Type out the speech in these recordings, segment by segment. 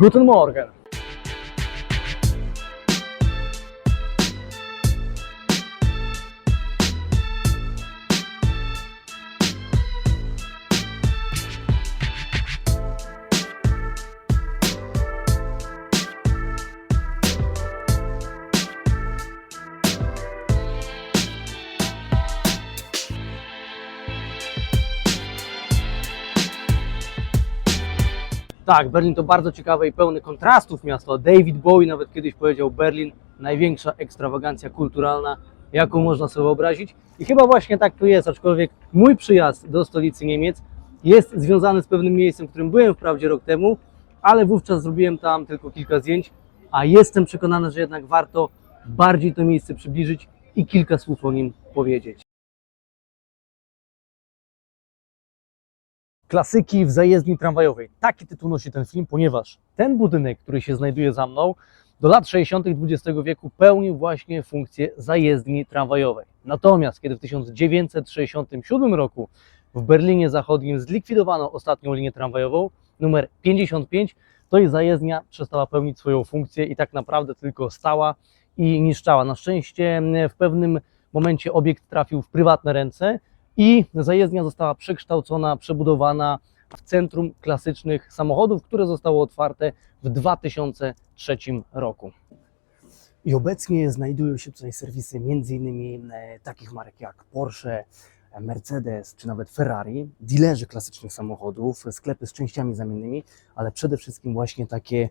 Guten Morgen! Tak, Berlin to bardzo ciekawe i pełne kontrastów miasto. David Bowie nawet kiedyś powiedział: Berlin, największa ekstrawagancja kulturalna, jaką można sobie wyobrazić. I chyba właśnie tak tu jest, aczkolwiek mój przyjazd do stolicy Niemiec jest związany z pewnym miejscem, w którym byłem wprawdzie rok temu, ale wówczas zrobiłem tam tylko kilka zdjęć, a jestem przekonany, że jednak warto bardziej to miejsce przybliżyć i kilka słów o nim powiedzieć. Klasyki w zajezdni tramwajowej. Taki tytuł nosi ten film, ponieważ ten budynek, który się znajduje za mną, do lat 60. XX wieku pełnił właśnie funkcję zajezdni tramwajowej. Natomiast kiedy w 1967 roku w Berlinie Zachodnim zlikwidowano ostatnią linię tramwajową, numer 55, to i zajezdnia przestała pełnić swoją funkcję i tak naprawdę tylko stała i niszczała. Na szczęście w pewnym momencie obiekt trafił w prywatne ręce i zajezdnia została przekształcona, przebudowana w centrum klasycznych samochodów, które zostało otwarte w 2003 roku. I obecnie znajdują się tutaj serwisy m.in. takich marek jak Porsche, Mercedes czy nawet Ferrari, dilerzy klasycznych samochodów, sklepy z częściami zamiennymi, ale przede wszystkim właśnie takie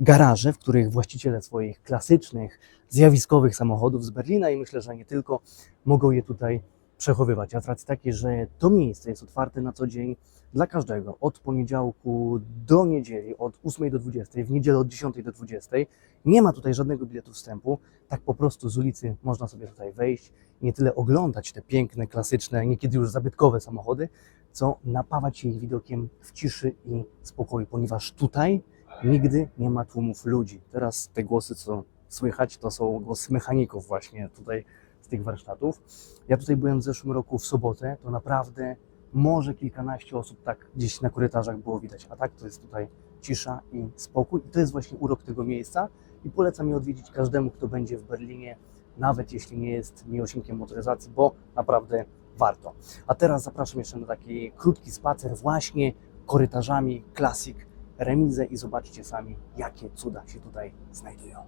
garaże, w których właściciele swoich klasycznych, zjawiskowych samochodów z Berlina i myślę, że nie tylko, mogą je tutaj przechowywać. A z racji takiej, że to miejsce jest otwarte na co dzień dla każdego, od poniedziałku do niedzieli, od 8 do 20, w niedzielę od 10 do 20, nie ma tutaj żadnego biletu wstępu, tak po prostu z ulicy można sobie tutaj wejść i nie tyle oglądać te piękne, klasyczne, niekiedy już zabytkowe samochody, co napawać się ich widokiem w ciszy i spokoju, ponieważ tutaj nigdy nie ma tłumów ludzi. Teraz te głosy, co słychać, to są głosy mechaników właśnie tutaj z tych warsztatów. Ja tutaj byłem w zeszłym roku w sobotę, to naprawdę może kilkanaście osób tak gdzieś na korytarzach było widać, a tak to jest tutaj cisza i spokój i to jest właśnie urok tego miejsca i polecam je odwiedzić każdemu, kto będzie w Berlinie, nawet jeśli nie jest miłośnikiem motoryzacji, bo naprawdę warto. A teraz zapraszam jeszcze na taki krótki spacer właśnie korytarzami Classic Remizę i zobaczcie sami, jakie cuda się tutaj znajdują.